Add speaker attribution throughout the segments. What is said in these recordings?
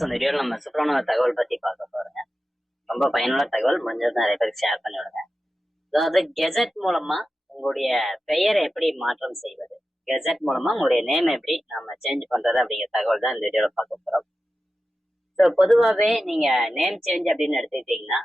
Speaker 1: Friends அந்த வீடியோவில் நம்ம சுப்ரமணிய தகவல் பத்தி பார்க்க போறோங்க. ரொம்ப பயனுள்ள தகவல். முடிஞ்சது நிறைய பேருக்கு ஷேர் பண்ணி விடுங்க அதாவது கெசட் மூலமா உங்களுடைய பெயரை எப்படி மாற்றம் செய்வது? கெசட் மூலமா உங்களுடைய நேம் எப்படி நம்ம சேஞ்ச் பண்றது அப்படிங்கிற தகவல் தான் இந்த வீடியோவில் பார்க்க போறோம். ஸோ பொதுவாகவே நீங்க நேம் சேஞ்ச் அப்படின்னு எடுத்துக்கிட்டீங்கன்னா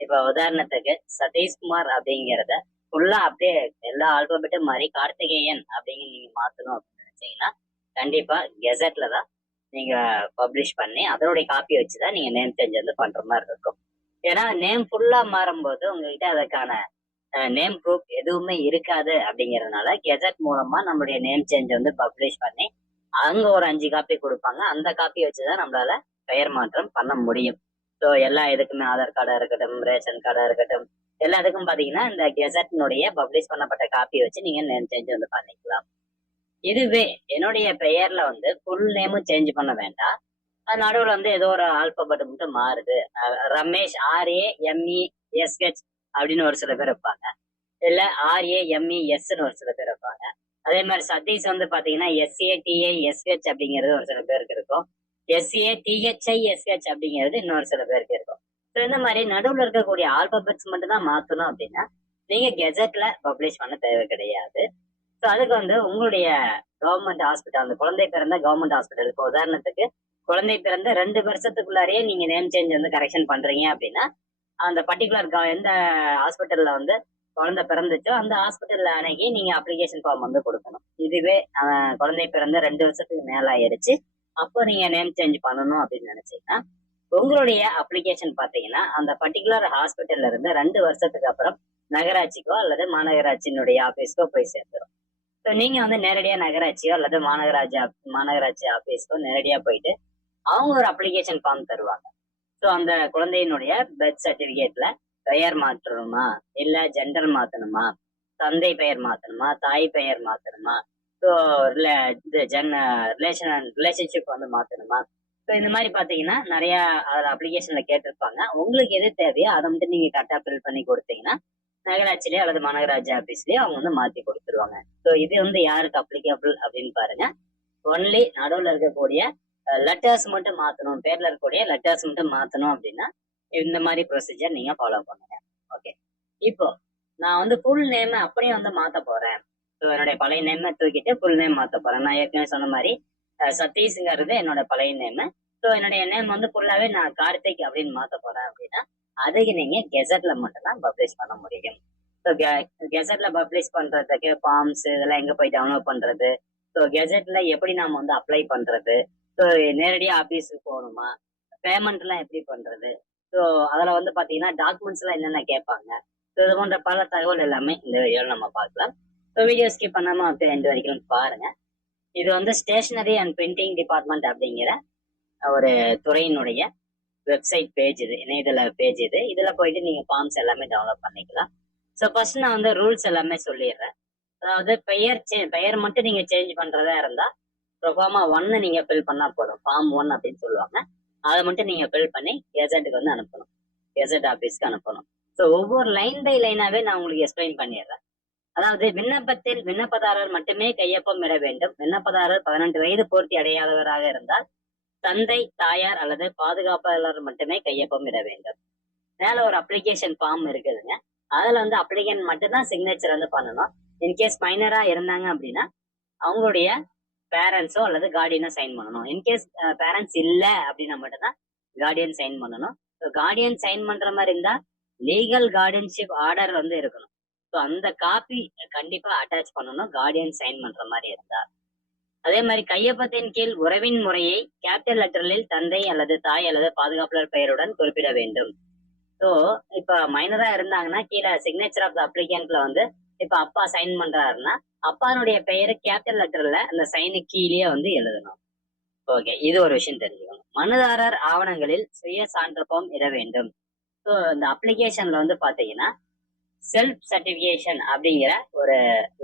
Speaker 1: இப்போ உதாரணத்துக்கு சதீஷ்குமார் அப்படிங்கிறத ஃபுல்லா அப்படியே எல்லா ஆல்பபெட்டும் மாதிரி கார்த்திகேயன் அப்படின்னு நீங்க மாத்தணும் அப்படின்னு நினைச்சீங்கன்னா கண்டிப்பா கெசட்ல தான் நீங்க பப்ளிஷ் பண்ணி அதனுடைய காப்பி வச்சு தான் நீங்க நேம் சேஞ்ச் வந்து பண்ற மாதிரி இருக்கும். ஏன்னா நேம் ஃபுல்லா மாறும்போது உங்ககிட்ட அதுக்கான நேம் ப்ரூஃப் எதுவுமே இருக்காது அப்படிங்கறதுனால கெசட் மூலமா நம்மளுடைய நேம் சேஞ்ச் வந்து பப்ளிஷ் பண்ணி அங்க ஒரு அஞ்சு காப்பி கொடுப்பாங்க. அந்த காப்பி வச்சுதான் நம்மளால பெயர் மாற்றம் பண்ண முடியும். ஸோ எல்லா இதுக்குமே ஆதார் கார்டா இருக்கட்டும் ரேஷன் கார்டா இருக்கட்டும் எல்லாத்துக்கும் பாத்தீங்கன்னா இந்த கெசட்னுடைய பப்ளிஷ் பண்ணப்பட்ட காப்பி வச்சு நீங்க நேம் சேஞ்ச் வந்து பண்ணிக்கலாம். இதுவே என்னுடைய பெயர்ல வந்து ஃபுல் நேமும் சேஞ்ச் பண்ண வேண்டாம். அது நடுவில் வந்து ஏதோ ஒரு ஆல்பபெட் மட்டும் மாறுது. ரமேஷ் ஆர்ஏ எம்இ எஸ்ஹெச் அப்படின்னு ஒரு சில பேர் இருப்பாங்க. இல்ல ஆர்ஏ எம்இ எஸ்ன்னு ஒரு சில பேர் இருப்பாங்க. அதே மாதிரி சதீஷ் வந்து பாத்தீங்கன்னா எஸ்ஏ டிஏ எஸ்ஹெச் அப்படிங்கிறது ஒரு சில பேருக்கு இருக்கும். எஸ்ஏ டிஹெச்ஐ எஸ்ஹெச் அப்படிங்கிறது இன்னொரு சில பேருக்கு இருக்கும். ஸோ இந்த மாதிரி நடுவில் இருக்கக்கூடிய ஆல்பபெட்ஸ் மட்டும் தான் மாத்தணும் அப்படின்னா நீங்க கெஜெட்ல பப்ளிஷ் பண்ண தேவை கிடையாது. ஸோ அதுக்கு வந்து உங்களுடைய கவர்மெண்ட் ஹாஸ்பிட்டல் அந்த குழந்தை பிறந்த கவர்மெண்ட் ஹாஸ்பிட்டல் இப்போ உதாரணத்துக்கு குழந்தை பிறந்த ரெண்டு வருஷத்துக்குள்ளாரையே நீங்க நேம் சேஞ்ச் வந்து கரெக்ஷன் பண்றீங்க அப்படின்னா அந்த பர்டிகுலர் எந்த ஹாஸ்பிட்டல்ல வந்து குழந்தை பிறந்துச்சோ அந்த ஹாஸ்பிட்டல்ல அன்னைக்கு நீங்க அப்ளிகேஷன் ஃபார்ம் வந்து கொடுக்கணும். இதுவே குழந்தை பிறந்த ரெண்டு வருஷத்துக்கு மேல ஆயிடுச்சு அப்போ நீங்க நேம் சேஞ்ச் பண்ணணும் அப்படின்னு நினைச்சீங்கன்னா உங்களுடைய அப்ளிகேஷன் பாத்தீங்கன்னா அந்த பர்டிகுலர் ஹாஸ்பிட்டல்ல இருந்து ரெண்டு வருஷத்துக்கு அப்புறம் நகராட்சிக்கோ அல்லது மாநகராட்சியினுடைய ஆபீஸ்க்கோ போய் சேர்ந்துரும். ஸோ நீங்க வந்து நேரடியா நகராட்சியோ அல்லது மாநகராட்சி மாநகராட்சி ஆபீஸ்க்கோ நேரடியா போயிட்டு அவங்க ஒரு அப்ளிகேஷன் ஃபார்ம் தருவாங்க. ஸோ அந்த குழந்தையினுடைய பர்த் சர்டிபிகேட்ல பெயர் மாற்றணுமா? இல்ல ஜெண்டர் மாத்தணுமா? தந்தை பெயர் மாத்தணுமா? தாய் பெயர் மாத்தணுமா? ஸோ இது ஜென் ரிலேஷன் ரிலேஷன்ஷிப் வந்து மாத்தணுமா? ஸோ இந்த மாதிரி பாத்தீங்கன்னா நிறைய அதில் அப்ளிகேஷன்ல கேட்டிருப்பாங்க. உங்களுக்கு எது தேவையோ அதை மட்டும் நீங்க கரெக்டாக ஃபில் பண்ணி கொடுத்தீங்கன்னா நகராட்சிலேயே அல்லது மாநகராட்சி ஆபீஸ்லயே அவங்க வந்து மாத்தி கொடுத்துருவாங்க. ஸோ இது வந்து யாருக்கு அப்ளிகபிள் அப்படின்னு பாருங்க. ஒன்லி நடுவில் இருக்கக்கூடிய லெட்டர்ஸ் மட்டும் மாத்தணும். பேர்ல இருக்கக்கூடிய லெட்டர்ஸ் மட்டும் மாத்தணும் அப்படின்னா இந்த மாதிரி ப்ரொசீஜர் நீங்க ஃபாலோ பண்ணுங்க. ஓகே இப்போ நான் வந்து ஃபுல் நேம் அப்படியே வந்து மாத்த போறேன். ஸோ என்னுடைய பழைய நேமை தூக்கிட்டு ஃபுல் நேம் மாத்த போறேன். நான் ஏற்கனவே சொன்ன மாதிரி சதீஷ்ங்கிறது என்னோட பழைய நேம் ஸோ என்னுடைய நேம் வந்து ஃபுல்லாவே நான் கார்த்திக் அப்படின்னு மாத்த போறேன் அப்படின்னா அதுக்கு நீங்க கெசட்ல மட்டும்தான் பப்ளிஷ் பண்ண முடியும். ஸோ கெசட்ல பப்ளிஷ் பண்றதுக்கு ஃபார்ம்ஸ் இதெல்லாம் எங்க போய் டவுன்லோட் பண்றது? ஸோ கெசட்ல எப்படி நாம வந்து அப்ளை பண்றது? ஸோ நேரடியாக ஆஃபீஸுக்கு போகணுமா? பேமெண்ட்லாம் எப்படி பண்றது? ஸோ அதில் வந்து பார்த்தீங்கன்னா டாக்குமெண்ட்ஸ் எல்லாம் என்னென்ன கேட்பாங்க? ஸோ இது போன்ற பல தகவல் எல்லாமே இந்த வீடியோவில் நம்ம பார்க்கலாம். ஸோ வீடியோ ஸ்கிப் பண்ணாம அப்படியே ரெண்டு வரைக்கும் பாருங்க. இது வந்து ஸ்டேஷனரி அண்ட் பிரிண்டிங் டிபார்ட்மெண்ட் அப்படிங்கிற ஒரு துறையினுடைய வெப்சைட் பேஜ் இது இணையதள பேஜ் இது. இதில் போயிட்டு நீங்கள் ஃபார்ம்ஸ் எல்லாமே டவுன்லோட் பண்ணிக்கலாம். ஸோ ஃபர்ஸ்ட் நான் வந்து ரூல்ஸ் எல்லாமே சொல்லிடுறேன். அதாவது பெயர் சே- பெயர் மட்டும் நீங்கள் சேஞ்ச் பண்ணுறதா இருந்தால் ப்ரொஃபார்மா ஒன்னு நீங்க ஃபில் பண்ணா போதும். ஃபார்ம் ஒன் அப்படின்னு சொல்லுவாங்க. அதை மட்டும் நீங்க ஃபில் பண்ணி கெசட்டுக்கு வந்து அனுப்பணும். கெசட் ஆபீஸ்க்கு அனுப்பணும். ஸோ ஒவ்வொரு லைன் பை லைனாவே நான் உங்களுக்கு எக்ஸ்பிளைன் பண்ணிடுறேன். அதாவது விண்ணப்பத்தில் விண்ணப்பதாரர் மட்டுமே கையொப்பம் இட வேண்டும். விண்ணப்பதாரர் பதினெட்டு வயது பூர்த்தி அடையாதவராக இருந்தால் தந்தை தாயார் அல்லது பாதுகாப்பாளர் மட்டுமே கையொப்பம் இட வேண்டும். மேல ஒரு அப்ளிகேஷன் ஃபார்ம் இருக்குதுங்க. அதுல வந்து அப்ளிகன் மட்டும்தான் சிக்னேச்சர் வந்து பண்ணணும். இன்கேஸ் மைனரா இருந்தாங்க அப்படின்னா அவங்களுடைய பேரண்ட்ஸோ அல்லது கார்டியனோ சைன் பண்ணணும். இன்கேஸ் பேரண்ட்ஸ் இல்ல அப்படின்னா மட்டும்தான் கார்டியன் சைன் பண்ணணும். ஸோ கார்டியன் சைன் பண்ற மாதிரி இருந்தா லீகல் கார்டியன்ஷிப் ஆர்டர் வந்து இருக்கணும். ஸோ அந்த காப்பி கண்டிப்பா அட்டாச் பண்ணணும். கார்டியன் சைன் பண்ற மாதிரி இருந்தா. அதே மாதிரி கையொப்பத்தின் கீழ் உறவின் முறையை கேபிட்டல் லெட்டரில் தந்தை அல்லது தாய் அல்லது பாதுகாப்பாளர் பெயருடன் குறிப்பிட வேண்டும். ஸோ இப்போ மைனரா இருந்தாங்கன்னா கீழே சிக்னேச்சர் ஆஃப் த அப்ளிகன்ட்ல வந்து இப்போ அப்பா சைன் பண்றாருன்னா அப்பானுடைய பெயர் கேபிட்டல் லெட்டர்ல அந்த சைனு கீழே வந்து எழுதணும். ஓகே இது ஒரு விஷயம் தெரிஞ்சுக்கணும். மனுதாரர் ஆவணங்களில் சுய சான்றப்பம் இட வேண்டும். ஸோ இந்த அப்ளிகேஷன்ல வந்து பாத்தீங்கன்னா செல்ஃப் சர்டிபிகேஷன் அப்படிங்கிற ஒரு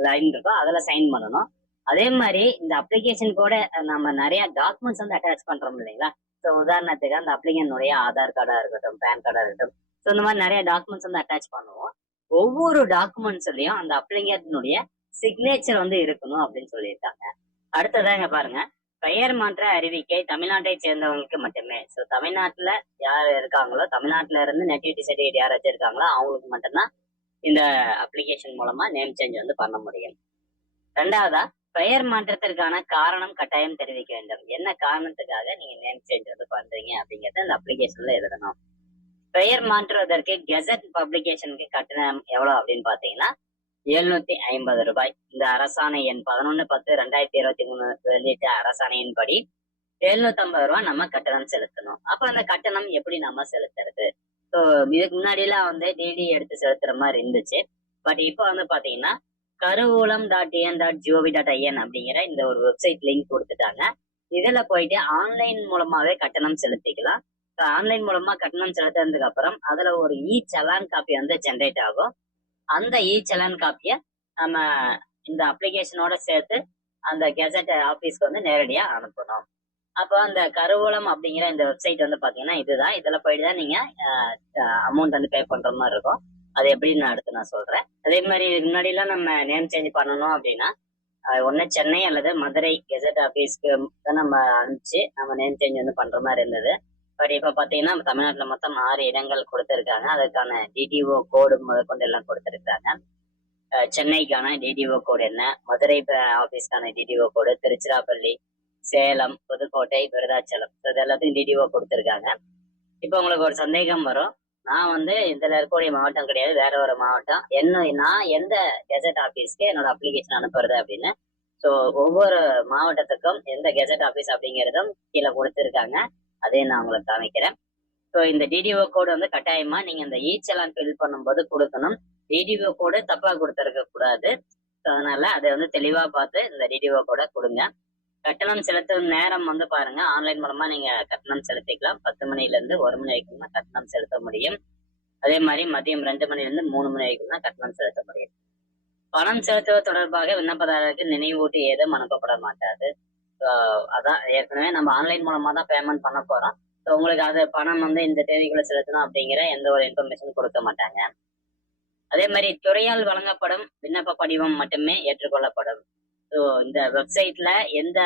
Speaker 1: லைன் இருக்கும். அதில் சைன் பண்ணணும். அதே மாதிரி இந்த அப்ளிகேஷன் கூட நம்ம நிறைய டாக்குமெண்ட்ஸ் வந்து அட்டாச் பண்றோம் இல்லைங்களா? ஸோ உதாரணத்துக்கு அந்த அப்ளிகேஷனுடைய ஆதார் கார்டா இருக்கட்டும் பேன் கார்டா இருக்கட்டும். ஸோ இந்த மாதிரி நிறைய டாக்குமெண்ட்ஸ் வந்து அட்டாச் பண்ணுவோம். ஒவ்வொரு டாக்குமெண்ட்ஸ்லயும் அந்த அப்ளிகேஷனுடைய சிக்னேச்சர் வந்து இருக்கணும் அப்படின்னு சொல்லியிருக்காங்க. அடுத்ததாங்க பாருங்க. பெயர் மாற்ற அறிவிக்கை தமிழ்நாட்டை சேர்ந்தவங்களுக்கு மட்டுமே. ஸோ தமிழ்நாட்டில் யார் இருக்காங்களோ தமிழ்நாட்டில் இருந்து நெட்டிவிட்டி சர்டிஃபிகேட் யார் வச்சிருக்காங்களோ அவங்களுக்கு மட்டும்தான் இந்த அப்ளிகேஷன் மூலமா நேம் சேஞ்ச் வந்து பண்ண முடியும். ரெண்டாவதா பெயர் மாற்றத்திற்கான காரணம் கட்டாயம் தெரிவிக்க வேண்டும். என்ன காரணத்துக்காக நீங்க நேம் சேஞ்ச் வந்து பண்றீங்க அப்படிங்கறத அந்த அப்ளிகேஷன்ல எழுதணும். பெயர் மாற்றுவதற்கு கெசட் பப்ளிகேஷனுக்கு கட்டணம் எவ்வளவு அப்படின்னு பாத்தீங்கன்னா எழுநூத்தி ஐம்பது ரூபாய். இந்த அரசாணை எண் பதினொன்னு பத்து ரெண்டாயிரத்தி இருபத்தி மூணு வெளியிட்ட அரசாணையின்படி எழுநூத்தி ஐம்பது ரூபாய் நம்ம கட்டணம் செலுத்தணும். அப்ப அந்த கட்டணம் எப்படி நம்ம செலுத்துறது? ஸோ இதுக்கு முன்னாடி எல்லாம் வந்து டிடி எடுத்து செலுத்துற மாதிரி இருந்துச்சு. பட் இப்போ வந்து பாத்தீங்கன்னா கருவூலம் டாட் ஏன் dot G O V dot IN அப்படிங்கிற இந்த ஒரு வெப்சைட் லிங்க் கொடுத்துட்டாங்க. இதுல போயிட்டு ஆன்லைன் மூலமாவே கட்டணம் செலுத்திக்கலாம். ஆன்லைன் மூலமா கட்டணம் செலுத்துறதுக்கு அப்புறம் அதுல ஒரு இ செலான் காப்பி வந்து ஜென்ரேட் ஆகும். அந்த இ செலான் காப்பியை நம்ம இந்த அப்ளிகேஷனோட சேர்த்து அந்த கெசட் ஆஃபீஸ்க்கு வந்து நேரடியா அனுப்பணும். அப்போ அந்த கருவூலம் அப்படிங்கிற இந்த வெப்சைட் வந்து பாத்தீங்கன்னா இதுதான். இதுல போயிட்டு தான் நீங்க அமௌண்ட் வந்து பே பண்ற மாதிரி இருக்கும். அது எப்படின்னு நான் அடுத்து நான் சொல்றேன். அதே மாதிரி இதுக்கு முன்னாடிலாம் நம்ம நேம் சேஞ்ச் பண்ணணும் அப்படின்னா ஒன்னு சென்னை அல்லது மதுரை கெசட் ஆஃபீஸ்க்கு தான் நம்ம அனுப்பிச்சு நம்ம நேம் சேஞ்ச் வந்து பண்ற மாதிரி இருந்தது. பட் இப்போ பார்த்தீங்கன்னா தமிழ்நாட்டில் மொத்தம் ஆறு இடங்கள் கொடுத்துருக்காங்க. அதுக்கான டிடிஓ கோடு முதற்கொண்டு எல்லாம் கொடுத்துருக்காங்க. சென்னைக்கான டிடிஓ கோடு என்ன? மதுரை ஆஃபீஸ்க்கான டிடிஓ கோடு திருச்சிராப்பள்ளி சேலம் புதுக்கோட்டை விருதாச்சலம். இது எல்லாத்தையும் டிடிஓ கொடுத்துருக்காங்க. இப்போ உங்களுக்கு ஒரு சந்தேகம் வரும். நான் வந்து இதுல இருக்கக்கூடிய மாவட்டம் கிடையாது வேற ஒரு மாவட்டம். என்ன நான் எந்த கெசட் ஆஃபீஸ்க்கு என்னோட அப்ளிகேஷன் அனுப்புறது அப்படின்னு. ஸோ ஒவ்வொரு மாவட்டத்துக்கும் எந்த கெசட் ஆஃபீஸ் அப்படிங்கிறதும் கீழே கொடுத்துருக்காங்க. அதையும் நான் உங்களுக்கு காமிக்கிறேன். ஸோ இந்த டிடிஓ கோடு வந்து கட்டாயமா நீங்க இந்த ஈச்செல்லாம் ஃபில் பண்ணும்போது கொடுக்கணும். டிடிஓ கோடு தப்பா கொடுத்துருக்க கூடாது அதனால அதை வந்து தெளிவா பார்த்து இந்த டிடிஓ கோடை கொடுங்க. கட்டணம் செலுத்தும் நேரம் வந்து பாருங்க. ஆன்லைன் மூலமா நீங்க கட்டணம் செலுத்திக்கலாம். பத்து மணில இருந்து ஒரு மணி வரைக்கும் தான் கட்டணம் செலுத்த முடியும். அதே மாதிரி மதியம் ரெண்டு மணில இருந்து மூணு மணி வரைக்கும் தான் கட்டணம் செலுத்த முடியும். பணம் செலுத்துவது தொடர்பாக விண்ணப்பதாரருக்கு நினைவூட்டி ஏதும் அனுப்பப்பட மாட்டாது. அதான் ஏற்கனவே நம்ம ஆன்லைன் மூலமா தான் பேமெண்ட் பண்ண போறோம். ஸோ உங்களுக்கு அது பணம் வந்து இந்த தேதிக்குள்ள செலுத்தணும் அப்படிங்கிற எந்த ஒரு இன்ஃபர்மேஷன் கொடுக்க மாட்டாங்க. அதே மாதிரி துறையால் வழங்கப்படும் விண்ணப்ப படிவம் மட்டுமே ஏற்றுக்கொள்ளப்படும். ஸோ இந்த வெப்சைட்ல எந்த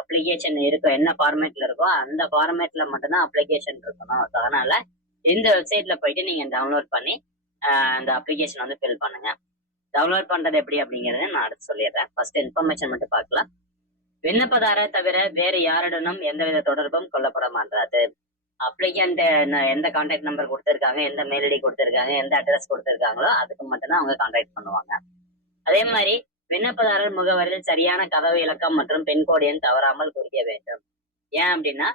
Speaker 1: அப்ளிகேஷன் இருக்கோ என்ன ஃபார்மேட்ல இருக்கோ அந்த ஃபார்மேட்ல மட்டும்தான் அப்ளிகேஷன் இருக்கணும். So, அதனால இந்த வெப்சைட்ல போயிட்டு நீங்க டவுன்லோட் பண்ணி அந்த அப்ளிகேஷன் வந்து ஃபில் பண்ணுங்க. டவுன்லோட் பண்றது எப்படி அப்படிங்கறத நான் அடுத்து சொல்லிடுறேன். ஃபர்ஸ்ட் இன்ஃபர்மேஷன் மட்டும் பார்க்கலாம். விண்ணப்பதார தவிர வேறு யாருடனும் எந்தவித தொடர்பும் கொள்ளப்பட மாட்டாது அப்ளிகண்ட் எந்த கான்டாக்ட் நம்பர் கொடுத்துருக்காங்க எந்த மெயில் ஐடி கொடுத்துருக்காங்க எந்த அட்ரஸ் கொடுத்துருக்காங்களோ அதுக்கு மட்டும்தான் அவங்க கான்டாக்ட் பண்ணுவாங்க. அதே மாதிரி விண்ணப்பதாரர் முகவரியில் சரியான கதவு இலக்கம் மற்றும் பெண்கோடு எண் தவறாமல் குறிக்க வேண்டும். ஏன் அப்படின்னா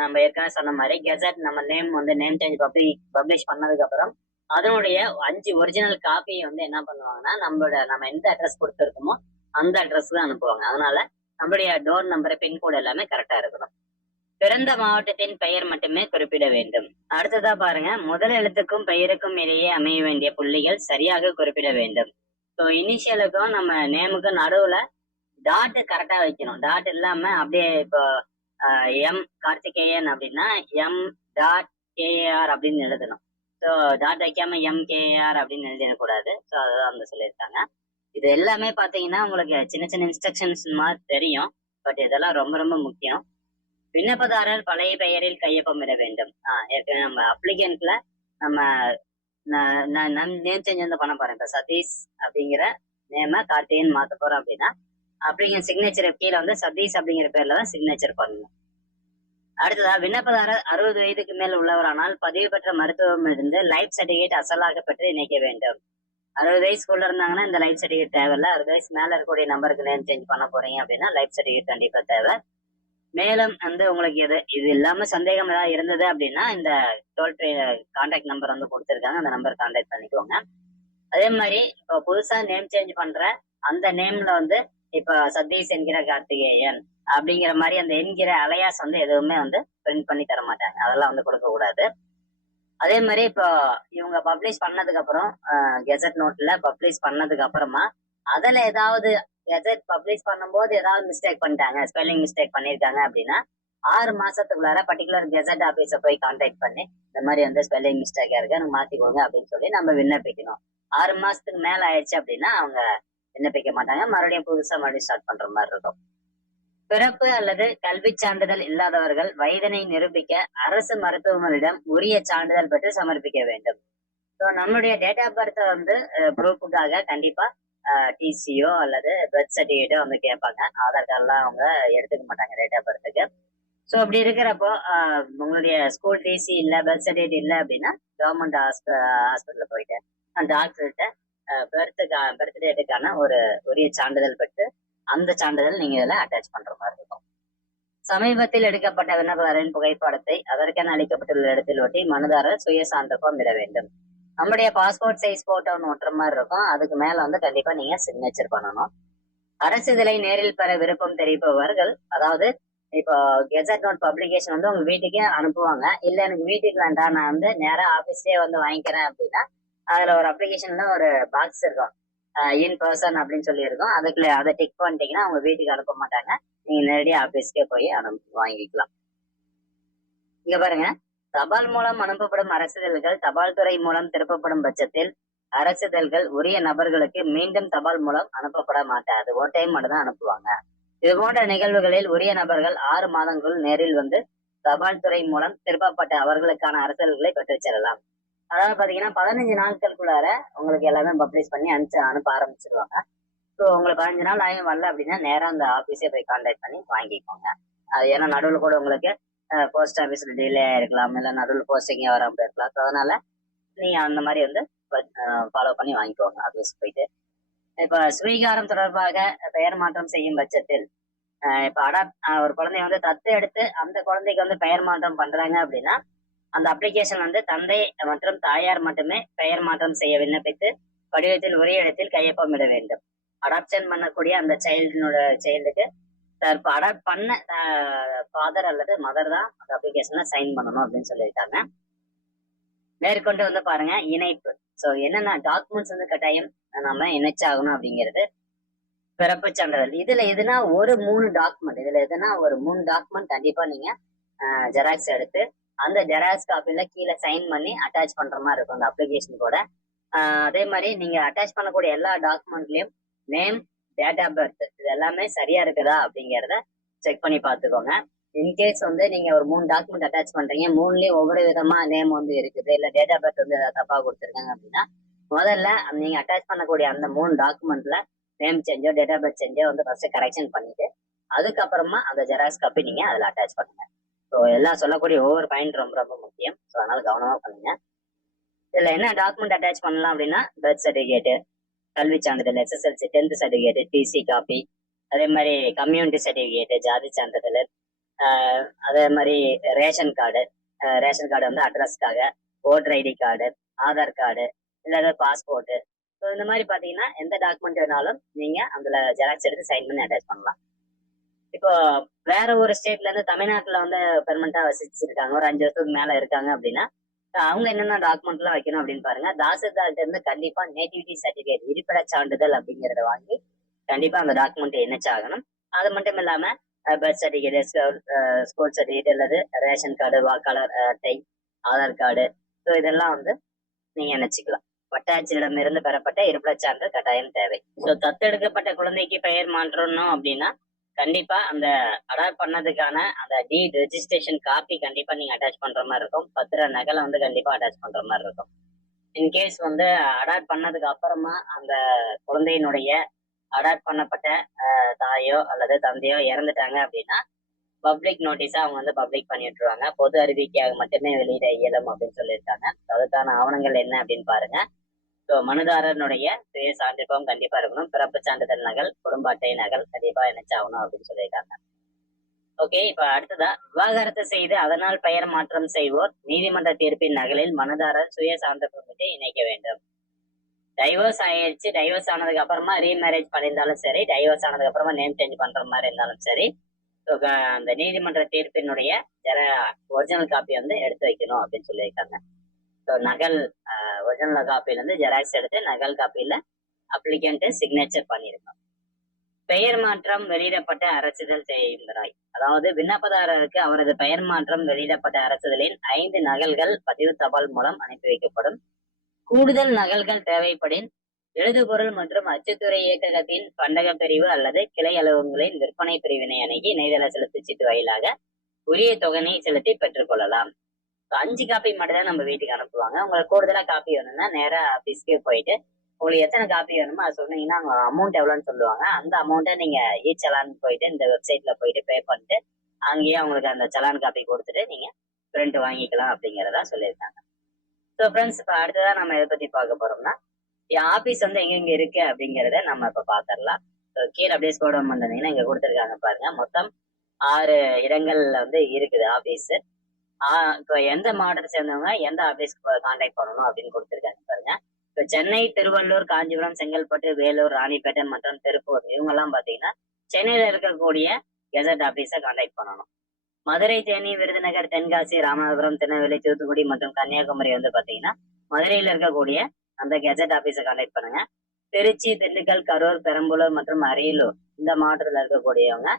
Speaker 1: நம்ம ஏற்கனவே சொன்ன மாதிரி கெசட் நம்ம நேம் வந்து நேம் சேஞ்ச் பப்ளிக் பப்ளிஷ் பண்ணதுக்கு அப்புறம் அதனுடைய அஞ்சு ஒரிஜினல் காப்பியை வந்து என்ன பண்ணுவாங்கன்னா நம்மளோட நம்ம எந்த அட்ரஸ் கொடுத்துருக்கோமோ அந்த அட்ரஸ் தான் அனுப்புவாங்க. அதனால நம்மளுடைய டோர் நம்பர் பின்கோடு எல்லாமே கரெக்டா இருக்கணும். பிறந்த மாவட்டத்தின் பெயர் மட்டுமே குறிப்பிட வேண்டும். அடுத்ததா பாருங்க முதல் எழுத்துக்கும் பெயருக்கும் இடையே அமைய வேண்டிய புள்ளிகள் சரியாக குறிப்பிட வேண்டும். ஸோ இனிஷியலுக்கும் நம்ம நேமுக்கும் நடுவில் டாட் கரெக்டாக வைக்கணும். டாட் இல்லாமல் அப்படியே இப்போ எம் கார்த்திகேயன் அப்படின்னா எம் டாட் கேஏஆர் அப்படின்னு எழுதணும். ஸோ டாட் வைக்காம எம் கேஏஆர் அப்படின்னு எழுதிடக்கூடாது. ஸோ அதுதான் வந்து சொல்லியிருக்காங்க. இது எல்லாமே பார்த்தீங்கன்னா உங்களுக்கு சின்ன சின்ன இன்ஸ்ட்ரக்ஷன்ஸ் மாதிரி தெரியும். பட் இதெல்லாம் ரொம்ப ரொம்ப முக்கியம். விண்ணப்பதாரர் பழைய பெயரில் கையொப்பமிட வேண்டும். ஏற்கனவே நம்ம அப்ளிகன்ட்ல நம்ம நான் நேம் சேஞ்ச் வந்து பண்ண போறேன் இப்ப சதீஷ் அப்படிங்கிற நேம கார்த்திகன் மாத்த போறோம் அப்படின்னா அப்படிங்கிற சிக்னேச்சர் கீழே வந்து சதீஷ் அப்படிங்கிற பேர்ல தான் சிக்னேச்சர் பண்ணணும். அடுத்ததா விண்ணப்பதாரர் அறுபது வயதுக்கு மேல் உள்ளவரானால் பதிவு பெற்ற மருத்துவம் இருந்து லைஃப் சர்டிபிகேட் அசலாக பெற்று இணைக்க வேண்டும். அறுபது வயசுக்குள்ள இருந்தாங்கன்னா இந்த லைஃப் சர்டிஃபிகேட் தேவையில்ல. அறுபது வயசு மேல இருக்கக்கூடிய நம்பருக்கு நேம் சேஞ்ச் பண்ண போறீங்க அப்படின்னா லைஃப் சர்டிஃபிகேட் கண்டிப்பா தேவை. மேலும் வந்து உங்களுக்கு எது இது இல்லாம சந்தேகம் ஏதாவது இருந்தது அப்படின்னா இந்த டோல் ஃப்ரீ கான்டாக்ட் நம்பர் வந்து கொடுத்துருக்காங்க. அந்த நம்பர் கான்டாக்ட் பண்ணிக்கோங்க. அதே மாதிரி இப்போ புதுசா நேம் சேஞ்ச் பண்ற அந்த நேம்ல வந்து இப்போ சதீஷ் என்கிற கார்த்திகேயன் அப்படிங்கிற மாதிரி அந்த என்கிற அலையாஸ் வந்து எதுவுமே வந்து பிரிண்ட் பண்ணி தர மாட்டாங்க. அதெல்லாம் வந்து கொடுக்க கூடாது. அதே மாதிரி இப்போ இவங்க பப்ளிஷ் பண்ணதுக்கு அப்புறம் கெசட் நோட்ல பப்ளிஷ் பண்ணதுக்கு அப்புறமா அதுல ஏதாவது கெசட் பப்ளிஷ் பண்ணும்போது ஏதாவது மிஸ்டேக் பண்ணிட்டாங்க ஸ்பெல்லிங் மிஸ்டேக் பண்ணிருக்காங்க அப்படின்னா ஆறு மாசத்துக்குள்ளார பர்டிகுலர் கெசட் ஆபீஸ போய் கான்டாக்ட் பண்ணி இந்த மாதிரி வந்து ஸ்பெல்லிங் மிஸ்டேக் இருக்கு எனக்கு கொடுங்க அப்படின்னு சொல்லி நம்ம விண்ணப்பிக்கணும். ஆறு மாசத்துக்கு மேல ஆயிடுச்சு அப்படின்னா அவங்க விண்ணப்பிக்க மாட்டாங்க. மறுபடியும் புதுசா மறுபடியும் ஸ்டார்ட் பண்ற மாதிரி இருக்கும். பிறப்பு அல்லது கல்வி சான்றிதழ் இல்லாதவர்கள் வயதினை நிரூபிக்க அரசு மருத்துவமனையிடம் உரிய சான்றிதழ் பெற்று சமர்ப்பிக்க வேண்டும். ஸோ நம்மளுடைய டேட் ஆஃப் பர்த் வந்து ப்ரூஃபுக்காக கண்டிப்பா டிசியோ அல்லது பர்த் சர்டிஃபிகேட்டோ அவங்க கேட்பாங்க. ஆதார் கார்டெலாம் அவங்க எடுத்துக்க மாட்டாங்க டேட் ஆஃப் பர்த்துக்கு ஸோ அப்படி இருக்கிறப்போ உங்களுடைய ஸ்கூல் டிசி இல்லை பர்த் சர்டிஃபிகேட் இல்லை அப்படின்னா கவர்மெண்ட் ஹாஸ்பிட்டலில் போயிட்டு அந்த டாக்டர்கிட்ட பர்த்துக்கா பர்த் டேட்டுக்கான ஒரு உரிய சான்றிதழ் பெற்று அந்த சான்றிதழ் நீங்க இதில் அட்டாச் பண்ற மாதிரி இருக்கும். சமீபத்தில் எடுக்கப்பட்ட விண்ணப்பதாரின் புகைப்படத்தை அதற்கென அளிக்கப்பட்டுள்ள இடத்தில் ஒட்டி மனுதாரர் சுய சான்றப்பம் இட வேண்டும். நம்முடைய பாஸ்போர்ட் சைஸ் போட்டோ ஒட்டுற மாதிரி இருக்கும். அதுக்கு மேல வந்து கண்டிப்பா நீங்க சிக்னேச்சர் பண்ணணும். அரசு இதழை நேரில் பெற விருப்பம் தெரிவிப்பவர்கள் அதாவது இப்போ கெசட் நோட் பப்ளிகேஷன் வந்து உங்க வீட்டுக்கே அனுப்புவாங்க. இல்ல எனக்கு வீட்டுக்கு வேண்டாம் நான் வந்து நேரா ஆபீஸ்லயே வந்து வாங்கிக்கிறேன் அப்படின்னா அதுல ஒரு அப்ளிகேஷன்ல ஒரு பாக்ஸ் இருக்கும். இன் பர்சன் அப்படின்னு சொல்லி இருக்கும் அதுக்குள்ள அதை டிக் பண்ணிட்டீங்கன்னா அவங்க வீட்டுக்கு அனுப்ப மாட்டாங்க. நீங்க நேரடியாக ஆபீஸ்க்கே போய் அனுப்பி வாங்கிக்கலாம். இங்க பாருங்க. தபால் மூலம் அனுப்பப்படும் அரசிதழ்கள் தபால் துறை மூலம் திருப்பப்படும் பட்சத்தில் அரசிதழ்கள் உரிய நபர்களுக்கு மீண்டும் தபால் மூலம் அனுப்பப்பட மாட்டாது. ஒரு டைம் மட்டும் தான் அனுப்புவாங்க. இது போன்ற நிகழ்வுகளில் உரிய நபர்கள் ஆறு மாதங்கள் நேரில் வந்து தபால் துறை மூலம் திருப்பப்பட்ட அவர்களுக்கான அரசியல்களை பெற்று செல்லலாம். அதாவது பாத்தீங்கன்னா பதினஞ்சு நாட்களுக்குள்ளார உங்களுக்கு எல்லாமே பப்ளிஷ் பண்ணி அனுப்பிச்சு அனுப்ப ஆரம்பிச்சிருவாங்க. ஸோ உங்களுக்கு பதினஞ்சு நாள் ஆயும் வரல அப்படின்னா நேராக அந்த ஆஃபீஸே போய் கான்டாக்ட் பண்ணி வாங்கிக்கோங்க. அது ஏன்னா நடுவில் கூட உங்களுக்கு போஸ்ட் ஆஃபீஸில் டிலே ஆகிருக்கலாம் இல்லை நடுவில் போஸ்டிங்கே வராமல் இருக்கலாம். ஸோ அதனால நீங்கள் அந்த மாதிரி வந்து ஃபாலோ பண்ணி வாங்கிக்கோங்க ஆஃபீஸ் போயிட்டு. இப்போ ஸ்வீகாரம் தொடர்பாக பெயர் மாற்றம் செய்யும் பட்சத்தில் இப்போ அடா ஒரு குழந்தைய வந்து தத்து எடுத்து அந்த குழந்தைக்கு வந்து பெயர் மாற்றம் பண்றாங்க அப்படின்னா அந்த அப்ளிகேஷன் வந்து தந்தை மற்றும் தாயார் மட்டுமே பெயர் மாற்றம் செய்ய விண்ணப்பித்து படிவத்தில் ஒரே இடத்தில் கையொப்பமிட வேண்டும். அடாப்ஷன் பண்ணக்கூடிய அந்த சைல்டினோட சைல்டுக்கு இப்போ அடாப்ட் பண்ண ஃபாதர் அல்லது மதர் தான் அந்த அப்ளிகேஷன்ல சைன் பண்ணணும் அப்படின்னு சொல்லியிருக்காங்க. மேற்கொண்டு வந்து பாருங்க இணைப்பு. ஸோ என்னென்ன டாக்குமெண்ட்ஸ் வந்து கட்டாயம் நம்ம இணைச்சாகணும் அப்படிங்கிறது பிறப்பு சான்றிதழ். இதுல எதுனா ஒரு மூணு டாக்குமெண்ட் இதுல எதுனா ஒரு மூணு டாக்குமெண்ட் கண்டிப்பா நீங்க ஜெராக்ஸ் எடுத்து அந்த ஜெராக்ஸ் காப்பில கீழே சைன் பண்ணி அட்டாச் பண்ற மாதிரி இருக்கும் அந்த அப்ளிகேஷன் கூட. அதே மாதிரி நீங்க அட்டாச் பண்ணக்கூடிய எல்லா டாக்குமெண்ட்லயும் நேம் டேட் ஆஃப் பர்த் இது எல்லாமே சரியா இருக்குதா அப்படிங்கிறத செக் பண்ணி பார்த்துக்கோங்க. இன்கேஸ் வந்து நீங்க ஒரு மூணு டாக்குமெண்ட் அட்டாச் பண்றீங்க மூணுலயும் ஒவ்வொரு விதமா நேம் வந்து இருக்குது. இல்ல டேட் ஆஃப் பர்த் வந்து ஏதாவது தப்பா கொடுத்துருக்காங்க அப்படின்னா முதல்ல நீங்க அட்டாச் பண்ணக்கூடிய அந்த மூணு டாக்குமெண்ட்ல நேம் சேஞ்சோ டேட் ஆஃப் பர்த் சேஞ்சோ வந்து ஃபர்ஸ்ட் கரெக்ஷன் பண்ணிட்டு அதுக்கப்புறமா அந்த ஜெராக்ஸ் காப்பி நீங்க அதுல அட்டாச் பண்ணுங்க. ஸோ எல்லாம் சொல்லக்கூடிய ஒவ்வொரு பாயிண்ட் ரொம்ப ரொம்ப முக்கியம். ஸோ அதனால கவனமா பண்ணுங்க. இதுல என்ன டாக்குமெண்ட் அட்டாச் பண்ணலாம் அப்படின்னா பர்த் சர்டிஃபிகேட்டு கல்வி சான்றிதழ் SSLC tenth certificate TC copy அதே மாதிரி கம்யூனிட்டி சர்டிஃபிகேட் ஜாதி சான்றிதழ் அதே மாதிரி ரேஷன் கார்டு ரேஷன் கார்டு வந்து அட்ரஸ்க்காக voter ID card Aadhaar card இல்லை பாஸ்போர்ட்டு ஸோ இந்த மாதிரி பார்த்தீங்கன்னா எந்த டாக்குமெண்ட் வேணாலும் நீங்கள் அதில் ஜெராக்ஸ் எடுத்து சைன் பண்ணி அட்டாச் பண்ணலாம். இப்போ வேற ஒரு ஸ்டேட்ல இருந்து தமிழ்நாட்டில் வந்து பெர்மனண்டா வசிச்சிருக்காங்க. ஒரு அஞ்சு வருஷத்துக்கு மேலே இருக்காங்க அப்படின்னா அவங்க என்னென்ன டாக்குமெண்ட் எல்லாம் வைக்கணும் அப்படின்னு பாருங்க. தாசில்தார்கிட்ட இருந்து கண்டிப்பா நேட்டிவிட்டி சர்டிபிகேட் இருப்பிட சான்றிதழ் அப்படிங்கறத வாங்கி கண்டிப்பா அந்த டாக்குமெண்ட் இணைச்சாகணும் அது மட்டும் இல்லாம பர்த் சர்டிபிகேட் ஸ்கூல் சர்டிபிகேட் அல்லது ரேஷன் கார்டு வாக்காளர் அட்டை ஆதார் கார்டு ஸோ இதெல்லாம் வந்து நீங்க இணைச்சிக்கலாம். வட்டாட்சியிடமிருந்து பெறப்பட்ட இருப்பிடச் சான்று கட்டாயம் தேவை. ஸோ தத்தெடுக்கப்பட்ட குழந்தைக்கு பெயர் மாற்றணும் அப்படின்னா கண்டிப்பா அந்த அடாப்ட் பண்ணதுக்கான அந்த டீட் ரெஜிஸ்ட்ரேஷன் காப்பி கண்டிப்பா நீங்க அட்டாச் பண்ற மாதிரி இருக்கும். பத்திர நகலை வந்து கண்டிப்பா அட்டாச் பண்ற மாதிரி இருக்கும். இன்கேஸ் வந்து அடாப்ட் பண்ணதுக்கு அப்புறமா அந்த குழந்தையினுடைய அடாப்ட் பண்ணப்பட்ட தாயோ அல்லது தந்தையோ இறந்துட்டாங்க அப்படின்னா பப்ளிக் நோட்டீஸா அவங்க வந்து பப்ளிக் பண்ணி விட்டுருவாங்க பொது அறிவிக்கையாக மட்டுமே வெளியிட இயலும் அப்படின்னு சொல்லியிருக்காங்க. அதுக்கான ஆவணங்கள் என்ன அப்படின்னு பாருங்க. ஸோ மனுதாரனுடைய சுய சான்றிதழ் கண்டிப்பா இருக்கணும். பிறப்பு சான்றிதழ் நகல் குடும்ப அட்டை நகல் கண்டிப்பா இணைச்சாகணும் அப்படின்னு சொல்லியிருக்காங்க. ஓகே இப்ப அடுத்ததா விவாகரத்து செய்து அதனால் பெயர் மாற்றம் செய்வோர் நீதிமன்ற தீர்ப்பின் நகலில் மனுதாரர் சுய சான்றிதழ் இணைக்க வேண்டும். டைவர்ஸ் ஆயிடுச்சு டைவர்ஸ் ஆனதுக்கு அப்புறமா ரீமேரேஜ் பண்ணியிருந்தாலும் சரி டைவர்ஸ் ஆனதுக்கு அப்புறமா நேம் சேஞ்ச் பண்ற மாதிரி இருந்தாலும் சரி அந்த நீதிமன்ற தீர்ப்பினுடைய ஒரிஜினல் காப்பி வந்து எடுத்து வைக்கணும் அப்படின்னு சொல்லியிருக்காங்க. ஸோ நகல் ஒரிஜினல் காப்பில இருந்து ஜெராக்ஸ் எடுத்து நகல் காப்பியில அப்ளிகண்ட்டு சிக்னேச்சர் பண்ணியிருக்கோம் பெயர் மாற்றம் வெளியிடப்பட்ட அரசுதல் செய்கிறாய் அதாவது விண்ணப்பதாரருக்கு அவரது பெயர் மாற்றம் வெளியிடப்பட்ட அரசுதலின் ஐந்து நகல்கள் பதிவு தபால் மூலம் அனுப்பி வைக்கப்படும். கூடுதல் நகல்கள் தேவைப்படின் எழுதுபொருள் மற்றும் அச்சுத்துறை இயக்ககத்தின் பண்டக பிரிவு அல்லது கிளை அலுவலகங்களின் விற்பனை பிரிவினை அணுகி இணையதள செலுத்து சீட்டு வாயிலாக உரிய தொகையை செலுத்தி பெற்றுக்கொள்ளலாம் அஞ்சு காப்பி மட்டும் தான் நம்ம வீட்டுக்கு அனுப்புவாங்க. உங்களுக்கு கூடுதலா காப்பி வேணும்னா நேரா பிஸ்கே போயிட்டு உங்களுக்கு எத்தனை காப்பி வேணுமோ அது சொன்னீங்கன்னா அவங்க அமௌண்ட் எவ்வளோன்னு சொல்லுவாங்க. அந்த அமௌண்ட்டை நீங்க ஈ சலான் போயிட்டு இந்த வெப்சைட்ல போயிட்டு பே பண்ணிட்டு அங்கேயே அவங்களுக்கு அந்த சலான் காப்பி கொடுத்துட்டு நீங்க பிரிண்ட் வாங்கிக்கலாம் அப்படிங்கிறதா சொல்லியிருக்காங்க. ஸோ ஃப்ரெண்ட்ஸ் இப்போ அடுத்ததான் நம்ம இதை பத்தி பார்க்க போறோம்னா ஆபீஸ் வந்து எங்கெங்க இருக்கு அப்படிங்கிறத நம்ம இப்ப பாத்திரலாம் ஸோ கீழே அப்படியே ஸ்கோடம் வந்தீங்கன்னா இங்க கொடுத்துருக்காங்க பாருங்க. மொத்தம் ஆறு இடங்கள்ல வந்து இருக்குது ஆஹ் இப்போ எந்த மாவட்டத்தை சேர்ந்தவங்க எந்த ஆபீஸ்க்கு கான்டாக்ட் பண்ணணும் அப்படின்னு கொடுத்துருக்காங்க பாருங்க. இப்போ சென்னை திருவள்ளூர் காஞ்சிபுரம் செங்கல்பட்டு வேலூர் ராணிப்பேட்டை மற்றும் திருப்பூர் இவங்க எல்லாம் பாத்தீங்கன்னா சென்னையில இருக்கக்கூடிய கெசட் ஆபீஸை கான்டாக்ட் பண்ணணும். மதுரை தேனி விருதுநகர் தென்காசி ராமநாதபுரம் திருநெல்வேலி தூத்துக்குடி மற்றும் கன்னியாகுமரி வந்து பாத்தீங்கன்னா மதுரையில இருக்கக்கூடிய அந்த கெசட் ஆபீஸை கான்டாக்ட் பண்ணுங்க. திருச்சி திண்டுக்கல் கரூர் பெரம்பலூர் மற்றும் அரியலூர் இந்த மாவட்டத்தில் இருக்கக்கூடியவங்க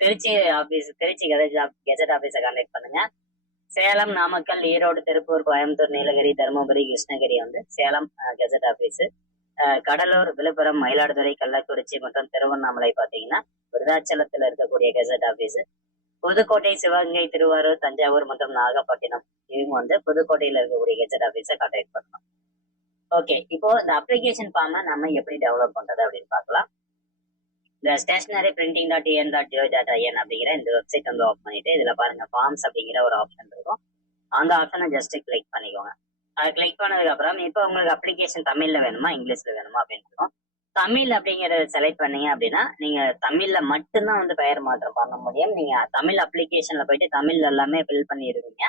Speaker 1: Trichy office Trichy gazette gazette ஆபீஸை contact பண்ணுங்க. சேலம் நாமக்கல் ஈரோடு திருப்பூர் கோயம்புத்தூர் நீலகிரி தருமபுரி கிருஷ்ணகிரி வந்து சேலம் கெசட் ஆபீஸ். கடலூர் விழுப்புரம் மயிலாடுதுறை கள்ளக்குறிச்சி மற்றும் திருவண்ணாமலை பாத்தீங்கன்னா விருதாச்சலத்தில் இருக்கக்கூடிய கெசட் ஆபீஸ். புதுக்கோட்டை சிவகங்கை திருவாரூர் தஞ்சாவூர் மற்றும் நாகப்பட்டினம் இவங்க வந்து புதுக்கோட்டையில இருக்கக்கூடிய கெசட் ஆபீஸை கான்டாக்ட் பண்ணணும் ஓகே இப்போ இந்த அப்ளிகேஷன் ஃபார்மை நம்ம எப்படி டெவலப் பண்றது அப்படின்னு பார்க்கலாம். இந்த stationery printing dot N dot gov dot I N அப்படிங்கிற இந்த வெப்சைட் வந்து ஓப்பன் பண்ணிட்டு இதுல பாருங்க ஃபார்ம்ஸ் அப்படிங்கிற ஒரு ஆப்ஷன் இருக்கும். அந்த ஆப்ஷனை ஜஸ்ட் கிளிக் பண்ணிக்கோங்க. அதை கிளிக் பண்ணதுக்கு அப்புறம் இப்போ உங்களுக்கு அப்ளிகேஷன் தமிழ்ல வேணுமா இங்கிலீஷ்ல வேணுமா அப்படின்னு இருக்கும். தமிழ் அப்படிங்கறத செலக்ட் பண்ணீங்க அப்படின்னா நீங்க தமிழ்ல மட்டும்தான் வந்து பெயர் மாற்றம் பண்ண முடியும். நீங்க தமிழ் அப்ளிகேஷன்ல போயிட்டு தமிழ்ல எல்லாமே ஃபில் பண்ணிடுவீங்க.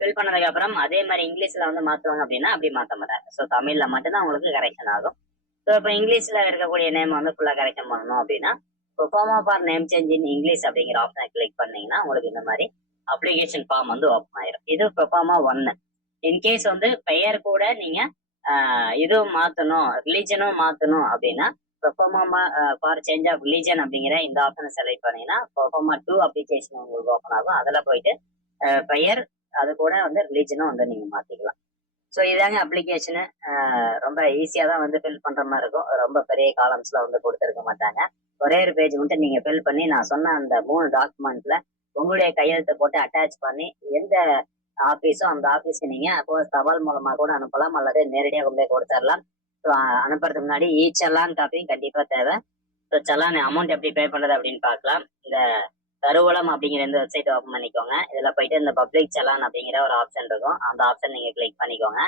Speaker 1: ஃபில் பண்ணதுக்கு அப்புறம் அதே மாதிரி இங்கிலீஷ்ல வந்து மாத்துவாங்க அப்படின்னா அப்படி மாத்த மாட்டாங்க. ஸோ தமிழ்ல மட்டும்தான் உங்களுக்கு கரெக்ஷன் ஆகும். ஸோ இப்போ இங்கிலீஷில் இருக்கக்கூடிய நேம் வந்து ஃபுல்லாக கரெக்டாக பண்ணணும் அப்படின்னா proforma for name change in English அப்படிங்கிற ஆப்ஷனை கிளிக் பண்ணீங்கன்னா உங்களுக்கு இந்த மாதிரி அப்ளிகேஷன் ஃபார்ம் வந்து ஓப்பன் ஆயிரும். இது ப்ரொஃபார்மா ஒன்னு இன்கேஸ் வந்து பெயர் கூட நீங்க இதுவும் மாற்றணும் ரிலீஜனும் மாற்றணும் அப்படின்னா proforma for change of religion அப்படிங்கிற இந்த ஆப்ஷனை செலக்ட் பண்ணீங்கன்னா பெர்ஃபார்மா டூ அப்ளிகேஷன் உங்களுக்கு ஓப்பன் ஆகும். அதில் போயிட்டு பெயர் அது கூட வந்து ரிலீஜனும் வந்து நீங்க மாத்திக்கலாம். ஸோ இதாங்க அப்ளிகேஷனு ரொம்ப ஈஸியாக தான் வந்து ஃபில் பண்ற மாதிரி இருக்கும். ரொம்ப பெரிய காலம்ஸ்ல வந்து கொடுத்துருக்க மாட்டாங்க. ஒரே ஒரு பேஜ் மட்டும் நீங்க ஃபில் பண்ணி நான் சொன்ன அந்த மூணு டாக்குமெண்ட்ல உங்களுடைய கையெழுத்தை போட்டு அட்டாச் பண்ணி எந்த ஆபீஸோ அந்த ஆஃபீஸ்க்கு நீங்க அப்போ தபால் மூலமா கூட அனுப்பலாம் அல்லது நேரடியாக கொண்டு போய் கொடுத்துடலாம் ஸோ அனுப்புறதுக்கு முன்னாடி ஈ சலான் காப்பியும் கண்டிப்பா தேவை. ஸோ சலான் அமௌண்ட் எப்படி பே பண்றது அப்படின்னு பார்க்கலாம். இந்த கருவளம் அப்படிங்கிற இந்த வெப்சைட் ஓப்பன் பண்ணிக்கோங்க. இதில் போயிட்டு இந்த பப்ளிக் செலான் அப்படிங்கிற ஒரு ஆப்ஷன் இருக்கும். அந்த ஆப்ஷன் நீங்கள் கிளிக் பண்ணிக்கோங்க.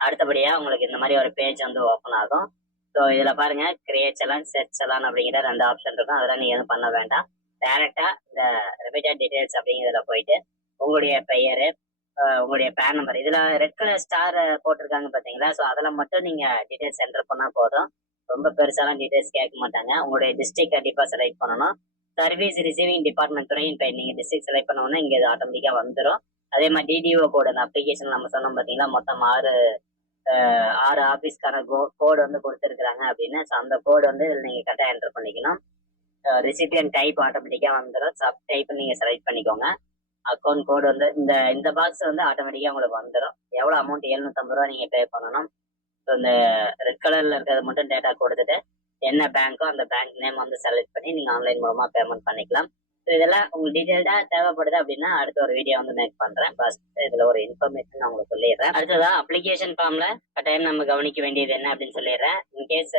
Speaker 1: அடுத்தபடியாக உங்களுக்கு இந்த மாதிரி ஒரு பேஜ் வந்து ஓப்பன் ஆகும். ஸோ இதில் பாருங்க கிரியேட் செலான் செட் செலான் அப்படிங்கிற ரெண்டு ஆப்ஷன் இருக்கும். அதெல்லாம் நீங்கள் எதுவும் பண்ண வேண்டாம். டேரெக்டாக இந்த ரிப்பீட்டட் டீடைல்ஸ் அப்படிங்கிறதுல போயிட்டு உங்களுடைய பெயர் உங்களுடைய பேன் நம்பர் இதில் ரெட் கலர் ஸ்டார் போட்டிருக்காங்க பார்த்தீங்களா ஸோ அதில் மட்டும் நீங்கள் டீட்டெயில்ஸ் என்டர் பண்ணால் போதும். ரொம்ப பெருசாலாம் டீட்டெயில்ஸ் கேட்க மாட்டாங்க. உங்களுடைய டிஸ்ட்ரிக்ட் கண்டிப்பாக செலக்ட் பண்ணணும். சர்வீஸ் ரிசீவிங் டிபார்ட்மெண்ட் துறை இப்போ நீங்கள் டிஸ்ட்ரிக்ட் செலக்ட் பண்ணோன்னா இங்கே இது வந்துடும் அதே மாதிரி டிடிஓ கோடு அந்த அப்ளிகேஷன் நம்ம சொன்னோம் பார்த்தீங்கன்னா மொத்தம் ஆறு ஆறு ஆஃபீஸ்க்கான கோ கோடு வந்து கொடுத்துருக்குறாங்க அப்படின்னு. ஸோ அந்த கோடு வந்து இதில் நீங்கள் கரெக்டாக என்டர் பண்ணிக்கணும். ரிசிபியன் டைப் ஆட்டோமேட்டிக்காக வந்துடும் சப் டைப் நீங்கள் செலக்ட் பண்ணிக்கோங்க. அக்கௌண்ட் கோடு வந்து இந்த இந்த பாக்ஸ் வந்து ஆட்டோமேட்டிக்காக உங்களுக்கு வந்துடும் எவ்வளோ அமௌண்ட் எழுநூத்தம்பது ரூபா நீங்கள் பே பண்ணணும். ஸோ இந்த ரெட் கலரில் இருக்கிறது மட்டும் டேட்டா கொடுத்துட்டு என்ன பேங்க்கோ அந்த பேங்க் நேம் வந்து செலக்ட் பண்ணி நீங்கள் ஆன்லைன் மூலமாக பேமெண்ட் பண்ணிக்கலாம். ஸோ இதெல்லாம் உங்களுக்கு டீட்டெயில்டாக தேவைப்படுது அப்படின்னா அடுத்த ஒரு வீடியோ வந்து மேக் பண்ணுறேன் பஸ் இதில் ஒரு இன்ஃபர்மேஷன் நான் உங்களுக்கு சொல்லிடுறேன். அடுத்ததா அப்ளிகேஷன் ஃபார்மில் கட்டாயம் நம்ம கவனிக்க வேண்டியது என்ன அப்படின்னு சொல்லிடுறேன். இன்கேஸ்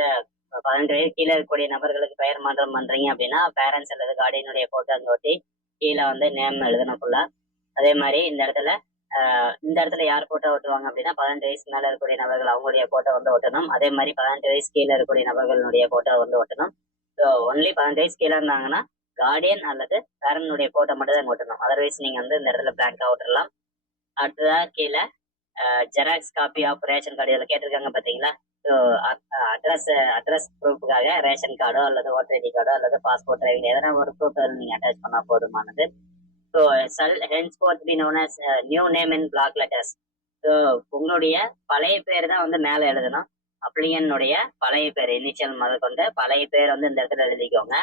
Speaker 1: பதினெட்டு வயது கீழே இருக்கக்கூடிய நபர்களுக்கு பெயர் மாற்றம் பண்றீங்க அப்படின்னா பேரண்ட்ஸ் அல்லது கார்டியனுடைய போட்டோ அங்கே ஒட்டி கீழே வந்து நேம் எழுதணும் ஃபுல்லா அதே மாதிரி இந்த இடத்துல இந்த இடத்துல யார் போட்டோ ஓட்டுவாங்க அப்படின்னா பதினெட்டு வயசு மேல இருக்கக்கூடிய நபர்கள் அவங்களுடைய போட்டோ வந்து ஓட்டணும். அதே மாதிரி பதினெட்டு வயசு கீழே இருக்கக்கூடிய நபர்களுடைய போட்டோ வந்து ஓட்டணும். ஸோ ஒன்லி பதினெட்டு வயசு கீழே இருந்தாங்கன்னா கார்டியன் அல்லது பேரனுடைய போட்டோ மட்டும் தான் ஓட்டணும். அதர்வைஸ் நீங்க வந்து இந்த இடத்துல பிளாங்கா ஓட்டலாம் அடுத்ததா கீழே xerox copy of ration card இதில் கேட்டிருக்காங்க பார்த்தீங்களா ஸோ அட்ரஸ் அட்ரஸ் ப்ரூஃபுக்காக ரேஷன் கார்டோ அல்லது ஓட்டர் ஐடி கார்டோ அல்லது பாஸ்போர்ட் டிரைவிங் எதனா ஒரு ப்ரூஃப் நீங்கள் அட்டாச் பண்ணால் போதுமானது. So shall henceforth be known as new name in block letters so உங்களுடைய பழைய பேர் தான் வந்து மேலே எழுதணும். அப்ளிகனுடைய பழைய பேர் இனிஷியல் முதல் கொண்டு பழைய பேர் வந்து இந்த இடத்துல எழுதிக்கோங்க.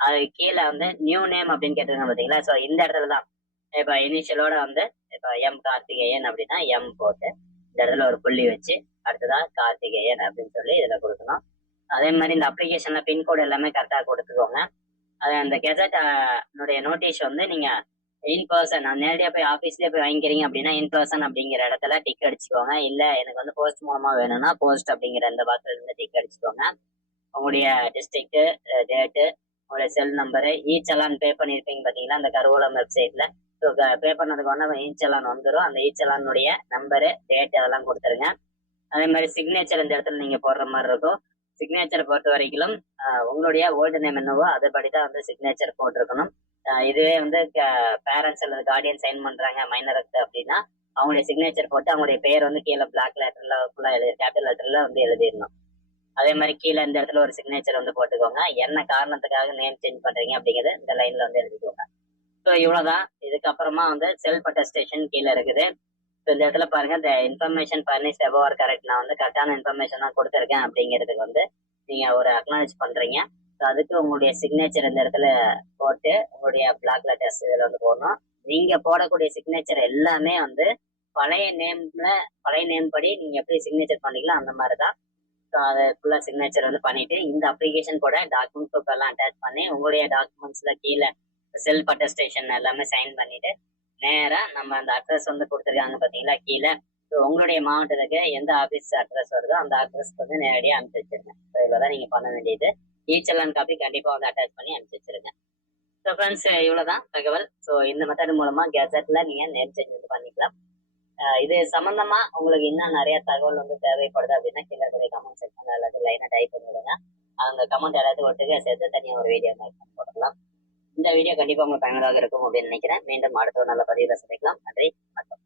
Speaker 1: அது கீழே வந்து நியூ நேம் அப்படின்னு கேட்டிருக்காங்க பார்த்தீங்களா? ஸோ இந்த இடத்துல தான். இப்போ இனிஷியலோட வந்து இப்போ எம் கார்த்திகேயன் அப்படின்னா எம் போட்டு இந்த இடத்துல ஒரு புள்ளி வச்சு அடுத்ததா கார்த்திகேயன் அப்படின்னு சொல்லி இதில் கொடுக்கணும். அதே மாதிரி இந்த அப்ளிகேஷனில் பின்கோடு எல்லாமே கரெக்டாக கொடுத்துக்கோங்க. அது அந்த கெசட் uh, நோட்டீஸ் வந்து நீங்கள் இன் பர்சன் நேரடியா போய் ஆபீஸ்லயே போய் வாங்கிக்கிறீங்க அப்படின்னா இன் பர்சன் அப்படிங்கிற இடத்துல டிக் அடிச்சுக்கோங்க. இல்ல எனக்கு வந்து போஸ்ட் மூலமா வேணும்னா போஸ்ட் அப்படிங்கிற இந்த பாக்ஸ்ல இருந்து டிக் அடிச்சுக்கோங்க. உங்களுடைய டிஸ்ட்ரிக்ட் டேட்டு உங்களுடைய செல் நம்பரு ஈ சலான் பே பண்ணிருப்பீங்க பாத்தீங்களா? அந்த கருவூலம் வெப்சைட்ல ஸோ பே பண்ணதுக்கு வந்து ஈ சலான் வந்துடும் அந்த ஈ சலானுடைய நம்பரு டேட் அதெல்லாம் கொடுத்துருங்க. அதே மாதிரி சிக்னேச்சர் இந்த இடத்துல நீங்க போடுற மாதிரி இருக்கும். சிக்னேச்சர் பொறுத்த வரைக்கும் உங்களுடைய ஓல்டு நேம் என்னவோ அதுபடி தான் வந்து சிக்னேச்சர் போட்டிருக்கணும். இதுவே வந்து பேரண்ட்ஸ் அல்லது கார்டியன் சைன் பண்றாங்க மைனருக்கு அப்படின்னா அவங்களுடைய சிக்னேச்சர் போட்டு அவங்களுடைய பேர் வந்து கீழே பிளாக் லெட்டர்ல ஃபுல்லா எழுதி கேபிட்டல் லெட்டர்ல வந்து எழுதிடணும். அதே மாதிரி கீழே இந்த இடத்துல ஒரு சிக்னேச்சர் வந்து போட்டுக்கோங்க. என்ன காரணத்துக்காக நேம் சேஞ்ச் பண்றீங்க அப்படிங்கிறது இந்த லைன்ல வந்து எழுதிக்கோங்க. ஸோ இவ்வளவுதான். இதுக்கப்புறமா வந்து செல்ஃப் அட்டஸ்டேஷன் கீழே இருக்குது. ஸோ இந்த இடத்துல பாருங்க இந்த இன்ஃபர்மேஷன் பர்னிஷ் எபவர் கரெக்ட் நான் வந்து கரெக்டான இன்ஃபர்மேஷன் தான் கொடுத்துருக்கேன் அப்படிங்கிறதுக்கு வந்து நீங்க ஒரு அக்னாலேஜ் பண்றீங்க. ஸோ அதுக்கு உங்களுடைய சிக்னேச்சர் இந்த இடத்துல போட்டு உங்களுடைய பிளாக் லெட்டர்ஸ் இதில் வந்து போடணும். நீங்க போடக்கூடிய சிக்னேச்சர் எல்லாமே வந்து பழைய நேம்ல பழைய நேம் படி நீங்க எப்படி சிக்னேச்சர் பண்ணிக்கலாம் அந்த மாதிரி தான் ஸோ அதை ஃபுல்லாக சிக்னேச்சர் வந்து பண்ணிட்டு இந்த அப்ளிகேஷன் கூட டாக்குமெண்ட் ப்ரூஃப் எல்லாம் அட்டாச் பண்ணி உங்களுடைய டாக்குமெண்ட்ஸ்ல கீழே செல்ஃப் அட்டஸ்டேஷன் எல்லாமே சைன் பண்ணிட்டு நேரா நம்ம அந்த அட்ரஸ் வந்து கொடுத்துருக்காங்க பாத்தீங்களா? கீழே. ஸோ உங்களுடைய மாவட்டத்துக்கு எந்த ஆஃபீஸ் அட்ரஸ் வருதோ அந்த அட்ரஸ்க்கு வந்து நேரடியாக அனுப்பிச்சு வச்சிருங்க. ஸோ இவ்வளோ தான் நீங்கள் பண்ண வேண்டியது. ஈச்சலான் காப்பி கண்டிப்பாக வந்து அட்டாச் பண்ணி அனுப்பிச்சு வச்சிருங்க. ஸோ ஃப்ரெண்ட்ஸ் இவ்வளோதான் தகவல். ஸோ இந்த மெத்தட் மூலமா கெசட்ல நீங்கள் நேம் சேஞ்ச் வந்து பண்ணிக்கலாம். இது சம்மந்தமாக உங்களுக்கு இன்னும் நிறைய தகவல் வந்து தேவைப்படுது அப்படின்னா கீழே கூட கமெண்ட் செக்ஷன் அல்லது லைனாக டைப் பண்ணிவிடுங்க அந்த கமெண்ட் எல்லாத்தையும் ஒட்டுக்க சேர்த்து தனியாக ஒரு வீடியோ மேக் பண்ணி போடலாம் இந்த வீடியோ கண்டிப்பா உங்களுக்கு பயனுள்ளதாக இருக்கும் அப்படின்னு நினைக்கிறேன். மீண்டும் அடுத்த ஒரு நல்ல பதிவில் சந்திக்கலாம். நன்றி வணக்கம்.